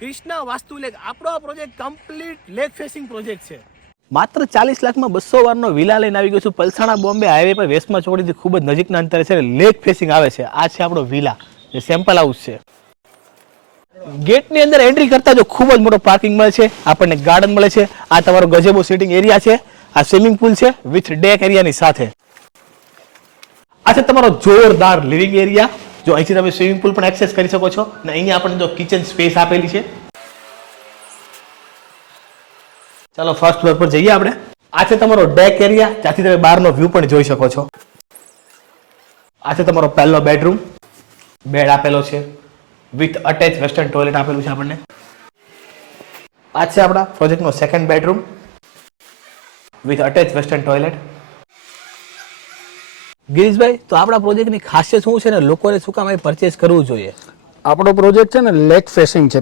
કૃષ્ણા વાસ્તુલેક આપણો આ project complete lake facing project છે. માત્ર 40 લાખમાં 200 વારનો વિલા લઈને આવી ગયો છું. પલસાણા બોમ્બે હાઈવે પર વેસ્ટમાં ચોકડીથી ખૂબ જ નજીકના અંતરે છે. લેક ફેસિંગ આવે છે. આ છે આપણો વિલા, જે સેમ્પલ હાઉસ છે. ગેટની અંદર એન્ટ્રી કરતા જો ખૂબ જ મોટો પાર્કિંગ મળે છે, આપણને ગાર્ડન મળે છે. આ તમારો ગજેબો સિટિંગ એરિયા છે. આ સ્વિમિંગ પુલ છે વિથ ડેક એરિયાની સાથે. આ છે તમારો જોરદાર લિવિંગ એરિયા. જો અહીંથી તમે સ્વિમિંગ પુલ પણ એક્સેસ કરી શકો છો. અને અહીંયા આપણને જો કિચન સ્પેસ આપેલી છે. ચાલો ફર્સ્ટ ફ્લોર પર જઈએ આપણે. આ છે તમારો ડેક એરિયા, જ્યાંથી તમે બહારનો વ્યૂ પણ જોઈ શકો છો. આ છે તમારો પહેલો બેડરૂમ. બેડ આપેલો છે વિથ અટેચ વેસ્ટર્ન ટોયલેટ આપેલું છે આપણને. આ છે આપણા પ્રોજેક્ટનો second bedroom with attach western toilet. ગિરીશભાઈ, તો આપણા પ્રોજેક્ટની ખાસિયત શું છે ને લોકોને શું કામ અહીં પરચેસ કરવું જોઈએ? આપણો પ્રોજેક્ટ છે ને લેક ફેસિંગ છે.